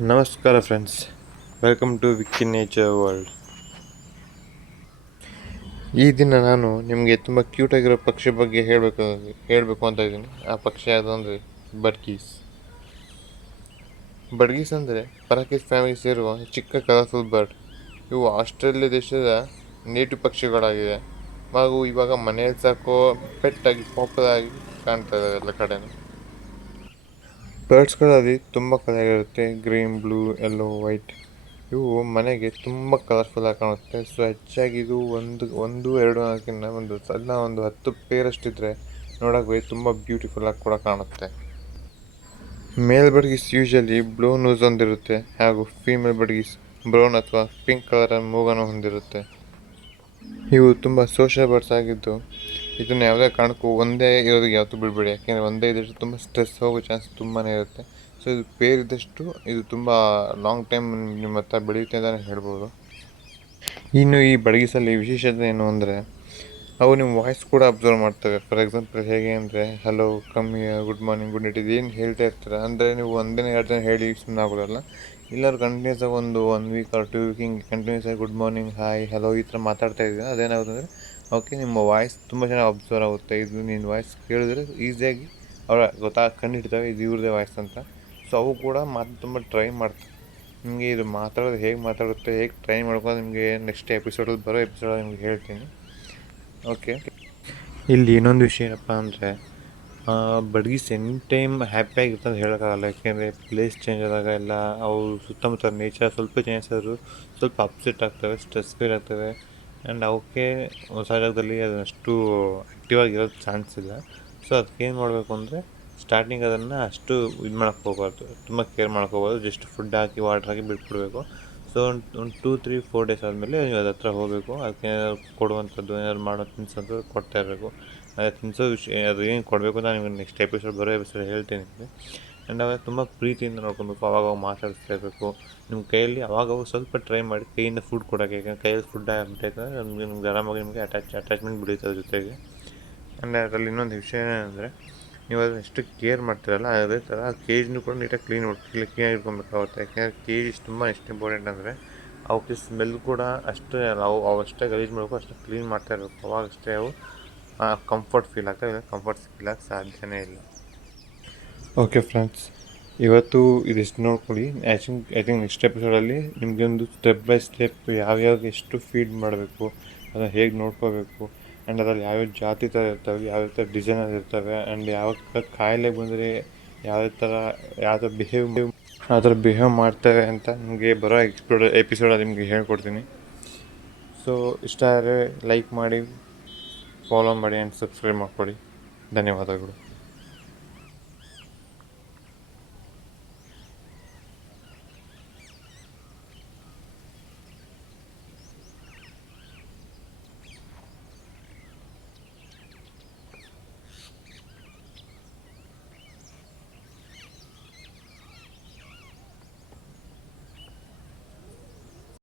ನಮಸ್ಕಾರ friends, welcome to Vicky Nature World. ಈ ದಿನ ನಾನು ನಿಮಗೆ ತುಂಬ ಕ್ಯೂಟಾಗಿರೋ ಪಕ್ಷಿ ಬಗ್ಗೆ ಹೇಳಬೇಕು ಅಂತ ಇದ್ದೀನಿ. ಆ ಪಕ್ಷಿ ಯಾವುದು ಅಂದರೆ ಬಡ್ಗೀಸ್. ಬಡ್ಗೀಸ್ ಅಂದರೆ ಪರಾಕೀಸ್ ಫ್ಯಾಮಿಲಿ ಸೇರುವ ಚಿಕ್ಕ ಕಲರ್ಫುಲ್ ಬರ್ಡ್. ಇವು ಆಸ್ಟ್ರೇಲಿಯಾ ದೇಶದ ನೇಟಿವ್ ಪಕ್ಷಿಗಳಾಗಿದೆ ಹಾಗೂ ಇವಾಗ ಮನೆಯಲ್ಲಿ ಸಾಕೋ ಪೆಟ್ಟಾಗಿ ಪಾಪ್ಯುಲರ್ ಆಗಿ ಕಾಣ್ತಾ ಇದ್ದಾವೆ ಎಲ್ಲ ಕಡೆನೂ. ಬರ್ಡ್ಸ್ಗಳಲ್ಲಿ ತುಂಬ ಕಲರ್ ಇರುತ್ತೆ, ಗ್ರೀನ್, ಬ್ಲೂ, ಯೆಲ್ಲೋ, ವೈಟ್. ಇವು ಮನೆಗೆ ತುಂಬ ಕಲರ್ಫುಲ್ಲಾಗಿ ಕಾಣುತ್ತೆ. ಸೊ ಹೆಚ್ಚಾಗಿ ಇದು ಒಂದು ಎರಡು ಅನ್ನೋದಕ್ಕಿಂತ ಒಂದು 10 ಪೇರಷ್ಟಿದ್ರೆ ನೋಡೋಕೆ ತುಂಬ ಬ್ಯೂಟಿಫುಲ್ಲಾಗಿ ಕೂಡ ಕಾಣುತ್ತೆ. ಮೇಲ್ ಬಡ್ಗೀಸ್ ಯೂಶಲಿ ಬ್ಲೂ ನೋಸ್ ಹೊಂದಿರುತ್ತೆ ಹಾಗೂ ಫೀಮೇಲ್ ಬಡ್ಗೀಸ್ ಬ್ರೌನ್ ಅಥವಾ ಪಿಂಕ್ ಕಲರ್ ಮೂಗನ್ನು ಹೊಂದಿರುತ್ತೆ. ಇವು ತುಂಬ ಸೋಷಿಯಲ್ ಬರ್ಡ್ಸ್ ಆಗಿದ್ದು ಇದನ್ನು ಯಾವುದೇ ಕಾರಣಕ್ಕೂ ಒಂದೇ ಇರೋದಕ್ಕೆ ಯಾವತ್ತೂ ಬಿಡಬೇಡಿ. ಯಾಕೆಂದರೆ ಒಂದೇ ಇದ್ದಷ್ಟು ತುಂಬ ಸ್ಟ್ರೆಸ್ ಹೋಗೋ ಚಾನ್ಸ್ ತುಂಬಾ ಇರುತ್ತೆ. ಸೊ ಇದು ಪೇರ್ ಇದ್ದಷ್ಟು ಇದು ತುಂಬ ಲಾಂಗ್ ಟೈಮ್ ನಿಮ್ಮ ಹತ್ರ ಬೆಳೆಯುತ್ತೆ ಅಂತಲೇ ಹೇಳ್ಬೋದು. ಇನ್ನು ಈ ಬಡಗೀಸಲ್ಲಿ ವಿಶೇಷತೆ ಏನು ಅಂದರೆ ಅವು ನಿಮ್ಮ ವಾಯ್ಸ್ ಕೂಡ ಅಬ್ಸರ್ವ್ ಮಾಡ್ತವೆ. ಫಾರ್ ಎಕ್ಸಾಂಪಲ್ ಹೇಗೆ ಅಂದರೆ ಹಲೋ, ಕಮ್ಮಿ, ಗುಡ್ ಮಾರ್ನಿಂಗ್, ಗುಡ್ ನೈಟ್ ಇದೇನು ಹೇಳ್ತಾ ಇರ್ತಾರೆ ಅಂದರೆ ನೀವು ಒಂದೇ 2 ದಿನ ಹೇಳಿ ಸುಮ್ಮನೆ ಆಗೋಲ್ಲ. ಎಲ್ಲರೂ ಕಂಟಿನ್ಯೂಸ್ ಆಗಿ ಒಂದು 1 ವೀಕ್ ಆರ್ 2 ವೀಕ್ ಹಿಂಗೆ ಕಂಟಿನ್ಯೂಸ್ ಆಗಿ ಗುಡ್ ಮಾರ್ನಿಂಗ್, ಹಾಯ್, ಹಲೋ ಈ ಥರ ಮಾತಾಡ್ತಾ ಇದ್ದೀವಿ. ಅದೇನಾಗುತ್ತೆ ಅಂದರೆ ಓಕೆ ನಿಮ್ಮ ವಾಯ್ಸ್ ತುಂಬ ಚೆನ್ನಾಗಿ ಅಬ್ಸರ್ವ್ ಆಗುತ್ತೆ. ಇದು ನಿನ್ನ ವಾಯ್ಸ್ ಕೇಳಿದ್ರೆ ಈಸಿಯಾಗಿ ಅವ್ರ ಕಂಡುಹಿಡ್ತವೆ ಇದು ಇವ್ರದೇ ವಾಯ್ಸ್ ಅಂತ. ಸೊ ಅವು ಕೂಡ ತುಂಬ ಟ್ರೈ ಮಾಡ್ತವೆ. ನಿಮಗೆ ಇದು ಮಾತಾಡೋದು ಹೇಗೆ ಮಾತಾಡುತ್ತೆ, ಹೇಗೆ ಟ್ರೈ ಮಾಡ್ಕೊಂಡು ನಿಮಗೆ ನೆಕ್ಸ್ಟ್ ಬರೋ ಎಪಿಸೋಡಲ್ಲಿ ನಿಮ್ಗೆ ಹೇಳ್ತೀನಿ. ಓಕೆ, ಇಲ್ಲಿ ಇನ್ನೊಂದು ವಿಷಯ ಏನಪ್ಪ ಅಂದರೆ ಬಡ್ಗೀಸ್ ಎನಿ ಟೈಮ್ ಹ್ಯಾಪಿಯಾಗಿರ್ತದೆ ಅಂತ ಹೇಳೋಕ್ಕಾಗಲ್ಲ. ಯಾಕೆಂದರೆ ಪ್ಲೇಸ್ ಚೇಂಜ್ ಆದಾಗ ಎಲ್ಲ ಅವು ಸುತ್ತಮುತ್ತ ನೇಚರ್ ಸ್ವಲ್ಪ ಚೇಂಜ್ ಆದರೂ ಸ್ವಲ್ಪ ಅಪ್ಸೆಟ್ ಆಗ್ತವೆ, ಸ್ಟ್ರೆಸ್ ಫೀಲ್ ಆಗ್ತವೆ. ಆ್ಯಂಡ್ ಅವಕ್ಕೆ ಹೊಸ ಜಾಗದಲ್ಲಿ ಅದಷ್ಟು ಆ್ಯಕ್ಟಿವ್ ಆಗಿರೋದು ಚಾನ್ಸ್ ಇಲ್ಲ. ಸೊ ಅದಕ್ಕೆ ಏನು ಮಾಡಬೇಕು ಅಂದರೆ ಸ್ಟಾರ್ಟಿಂಗ್ ಅದನ್ನು ಅಷ್ಟು ಇದು ಮಾಡೋಕ್ಕೆ ಹೋಗಬಾರ್ದು, ತುಂಬ ಕೇರ್ ಹೋಗಬಾರ್ದು. ಜಸ್ಟ್ ಫುಡ್ ಹಾಕಿ ವಾಟರ್ ಹಾಕಿ ಬಿಟ್ಬಿಡಬೇಕು. ಸೊ ಒಂದು 2-3-4 ಡೇಸ್ ಆದಮೇಲೆ ನೀವು ಅದ್ರ ಹತ್ರ ಹೋಗಬೇಕು. ಅದಕ್ಕೆ ಏನಾದ್ರು ಕೊಡುವಂಥದ್ದು, ಏನಾದ್ರು ಮಾಡೋ ತಿನ್ಸೋದು ಕೊಡ್ತಾ ಇರಬೇಕು. ಅದೇ ತಿನ್ನಿಸೋ ವಿಷಯ ಅದು ಏನು ಕೊಡಬೇಕು ಅಂತ ನಿಮಗೆ ನೆಕ್ಸ್ಟ್ ಬರೋ ಎಪಿಸೋಡ್ ಹೇಳ್ತೀನಿ ನಿಮಗೆ. ಆ್ಯಂಡ್ ಅವಾಗ ತುಂಬ ಪ್ರೀತಿಯಿಂದ ನೋಡ್ಕೊಬೇಕು, ಅವಾಗ ಮಾತಾಡಿಸ್ತಾ ಇರಬೇಕು. ನಿಮ್ಮ ಕೈಯಲ್ಲಿ ಅವಾಗ ಸ್ವಲ್ಪ ಟ್ರೈ ಮಾಡಿ ಕೈಯಿಂದ ಫುಡ್ ಕೊಡೋಕ್ಕೆ. ಯಾಕಂದರೆ ಕೈಯಲ್ಲಿ ಫುಡ್ ಆಗಿಬಿಟ್ಟೈತೆ ನಿಮ್ಗೆ ಆರಾಮಾಗಿ ನಿಮಗೆ ಅಟ್ಯಾಚ್ಮೆಂಟ್ ಬಿಡುತ್ತೆ ಅದ್ರ ಜೊತೆಗೆ. ಆ್ಯಂಡ್ ಅದರಲ್ಲಿ ಇನ್ನೊಂದು ವಿಷಯ ಏನಂದರೆ ನೀವು ಅದನ್ನು ಎಷ್ಟು ಕೇರ್ ಮಾಡ್ತೀರಲ್ಲ ಅದೇ ಥರ ಕೇಜ್ನೂ ಕೂಡ ನೀಟಾಗಿ ಕ್ಲೀನಾಗಿ ಇಟ್ಕೊಬೇಕಾಗುತ್ತೆ. ಯಾಕೆಂದರೆ ಕೇಜ್ ತುಂಬ ಎಷ್ಟು ಇಂಪಾರ್ಟೆಂಟ್ ಅಂದರೆ ಅವಕ್ಕೆ ಸ್ಮೆಲ್ ಕೂಡ ಅಷ್ಟೇ ಅವು ಅಷ್ಟೇ ಗಲೀಜು ಮಾಡಬೇಕು, ಅಷ್ಟೇ ಕ್ಲೀನ್ ಮಾಡ್ತಾ ಇರಬೇಕು. ಅವಾಗಷ್ಟೇ ಅವು ಕಂಫರ್ಟ್ ಫೀಲ್ ಆಗ್ತವೆ. ಕಂಫರ್ಟ್ ಫೀಲ್ ಆಗೋಕ್ಕೆ ಸಾಧ್ಯನೇ ಇಲ್ಲ. ಓಕೆ ಫ್ರೆಂಡ್ಸ್, ಇವತ್ತು ಇದಿಷ್ಟು ನೋಡ್ಕೊಳ್ಳಿ. ಐ ಥಿಂಕ್ ನೆಕ್ಸ್ಟ್ ಎಪಿಸೋಡಲ್ಲಿ ನಿಮಗೆ ಒಂದು ಸ್ಟೆಪ್ ಬೈ ಸ್ಟೆಪ್ ಯಾವ್ಯಾವ ಎಷ್ಟು ಫೀಡ್ ಮಾಡಬೇಕು, ಅದನ್ನು ಹೇಗೆ ನೋಡ್ಕೋಬೇಕು, ಆ್ಯಂಡ್ ಅದರಲ್ಲಿ ಯಾವ್ಯಾವ ಜಾತಿ ಥರ ಇರ್ತವೆ, ಯಾವ್ಯಾವ ಥರ ಡಿಸೈನರ್ ಇರ್ತವೆ, ಆ್ಯಂಡ್ ಯಾವ ಕಾಯಿಲೆ ಬಂದರೆ ಯಾವ ಥರ ಬಿಹೇವ್ ಮಾಡ್ತವೆ ಅಂತ ನಿಮಗೆ ಬರೋ ಎಪಿಸೋಡಲ್ಲಿ ನಿಮಗೆ ಹೇಳ್ಕೊಡ್ತೀನಿ. ಸೊ ಇಷ್ಟ ಆದರೆ ಲೈಕ್ ಮಾಡಿ, ಫಾಲೋ ಮಾಡಿ ಆ್ಯಂಡ್ ಸಬ್ಸ್ಕ್ರೈಬ್ ಮಾಡಿಕೊಡಿ. ಧನ್ಯವಾದಗಳು.